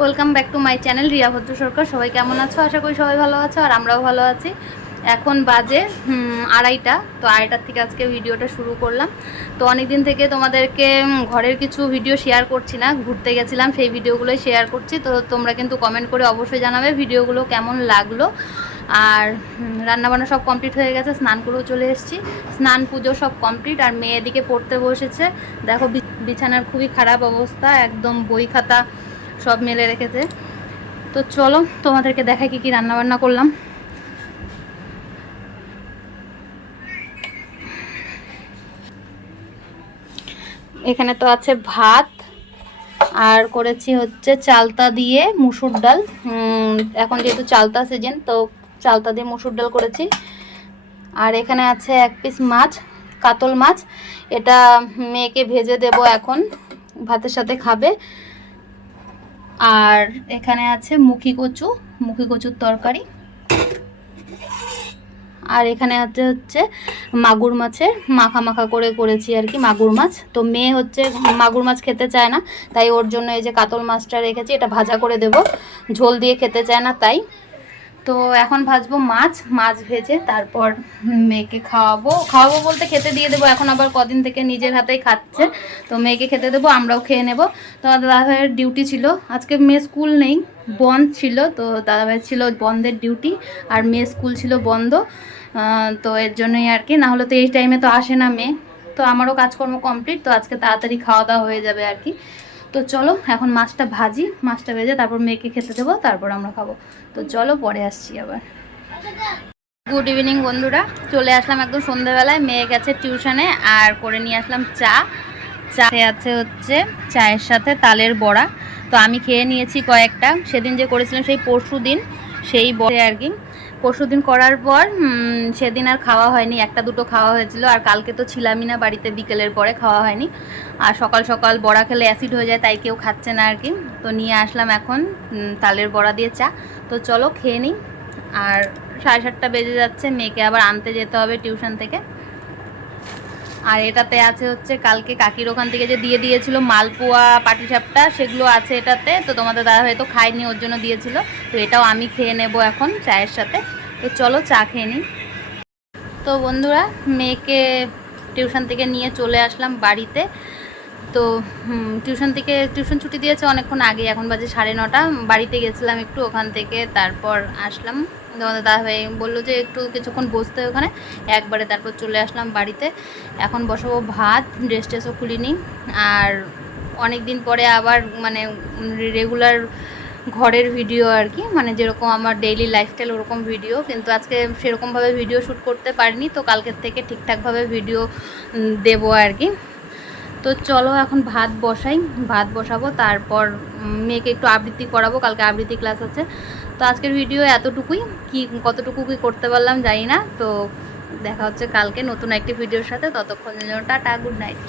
Welcome back to my channel Riya Bhadra Sarkar. সবাই কেমন আছো? আশা করি সবাই ভালো আছো, আর আমরাও ভালো আছি। এখন বাজে আড়াইটা। তো আড়াইটার থেকে আজকে ভিডিওটা শুরু করলাম। তো অনেক দিন থেকে তোমাদেরকে ঘরের কিছু ভিডিও শেয়ার করছি না, ঘুরতে গেছিলাম, সেই ভিডিওগুলোই শেয়ার করছি। তো তোমরা কিন্তু কমেন্ট করে অবশ্যই জানাবে ভিডিওগুলো কেমন লাগল। আর রান্নাবান্না সব কমপ্লিট হয়ে গেছে, স্নান করেও চলে এসেছি। স্নান, পুজো সব কমপ্লিট আর মেয়ে এদিকে পড়তে বসেছে। দেখো বিছানার খুবই খারাপ অবস্থা, একদম বই খাতা সব মেলে রেখেছে। তো চলো, তোমাদেরকে দেখাই কি কি রান্না বান্না করলাম। এখানে তো আছে ভাত, আর করেছি হচ্ছে চালতা দিয়ে মুসুর ডাল। এখন যেহেতু চালতা সিজন তো চালতা দিয়ে মুসুর ডাল করেছি। আর এখানে আছে এক পিস মাছ, কাতল মাছ। এটা মেয়েকে ভেজে দেব এখন, ভাতের সাথে খাবে। আর এখানে আছে মুখি কচু, মুখি কচুর তরকারি। আর এখানে আছে হচ্ছে মাগুর মাছের, মাখা মাখা করে করেছি আর কি মাগুর মাছ। তো মেয়ে হচ্ছে মাগুর মাছ খেতে চায় না, তাই ওর জন্য এই যে কাতল মাছটা রেখেছি, এটা ভাজা করে দেব। ঝোল দিয়ে খেতে চায় না, তাই তো এখন ভাজবো মাছ মাছ ভেজে তারপর মেয়েকে খাওয়াবো। খাওয়াবো বলতে খেতে দিয়ে দেবো, এখন আবার কদিন থেকে নিজের হাতেই খাচ্ছে। তো মেয়েকে খেতে দেবো, আমরাও খেয়ে নেব। তো দাদাভাইয়ের ডিউটি ছিল, আজকে মেয়ে স্কুল নেই, বন্ধ ছিল, তো দাদাভাই ছিল বন্ধের ডিউটি, আর মেয়ে স্কুল ছিল বন্ধ। তো এর জন্যই আর কি না হলে তো এই টাইমে তো আসে না মেয়ে। তো আমারও কাজকর্ম কমপ্লিট তো আজকে তাড়াতাড়ি খাওয়া দাওয়া হয়ে যাবে আর কি। তো চলো, এখন মাছটা ভাজি, মাছটা ভেজে তারপর মেয়েকে খেতে দেবো, তারপর আমরা খাব। তো চলো, পরে আসছি আবার। গুড ইভিনিং বন্ধুরা। চলে আসলাম একদম সন্ধ্যেবেলায় মেয়ে গেছে টিউশনে আর করে নিয়ে আসলাম চা। চা আছে হচ্ছে চায়ের সাথে তালের বড়া। তো আমি খেয়ে নিয়েছি কয়েকটা। সেদিন যে করেছিলাম সেই পরশু দিন, সেই বড়ে আর কি। পরশু দিন করার পর সেদিন আর খাওয়া হয়নি। একটা দুটো খাওয়া হয়েছিল। আর কালকে তো ছিলামই না বাড়িতে, বিকেলের পরে খাওয়া হয়নি। আর সকাল সকাল বড়া খেলে অ্যাসিড হয়ে যায়, তাই কেউ খাচ্ছে না আর কি। তো নিয়ে আসলাম এখন তালের বড়া দিয়ে চা। তো চলো খেয়ে নিই। আর সাড়ে সাতটা বেজে যাচ্ছে, মেয়েকে আবার আনতে যেতে হবে টিউশন থেকে। আর এটাতে আছে হচ্ছে কালকে কাকির ওখান থেকে যে দিয়ে দিয়েছিল মালপোয়া, পাটিসাপটা, সেগুলো আছে এটাতে। তো তোমাদের দাদা হয়তো খায়নি, ওর জন্য দিয়েছিল। তো এটাও আমি খেয়ে নেব এখন চায়ের সাথে। তো চলো চা খেয়ে নিই। তো বন্ধুরা, মেয়েকে টিউশন থেকে নিয়ে চলে আসলাম বাড়িতে। তো টিউশন থেকে, টিউশন ছুটি দিয়েছে অনেকক্ষণ আগে এখন বাজে সাড়ে নটা। বাড়িতে গেছিলাম একটু ওখান থেকে, তারপর আসলাম। তোমাদের দাদা ভাই বলল যে একটু কিছুক্ষণ বসতে ওখানে। একবারে তারপর চলে আসলাম বাড়িতে। এখন বসাবো ভাত ড্রেস ট্রেসও খুলিনি। আর অনেক দিন পরে আবার মানে রেগুলার ঘরের ভিডিও আর কি মানে যেরকম আমার ডেইলি লাইফস্টাইল ওরকম ভিডিও কিন্তু আজকে সেরকমভাবে ভিডিও শ্যুট করতে পারিনি, তো কালকের থেকে ঠিকঠাকভাবে ভিডিও দেবো আর কি। তো চলো এখন ভাত বসাই, ভাত বসাবো, তারপর মেয়েকে একটু আবৃত্তি করাবো, কালকে আবৃত্তি ক্লাস আছে। তো আজকের ভিডিও এতটুকুই, কি কতটুকু কি করতে পারলাম জানি না, তো দেখা হচ্ছে কালকে নতুন একটি ভিডিওর সাথে, ততক্ষণের জন্য টাটা গুড নাইট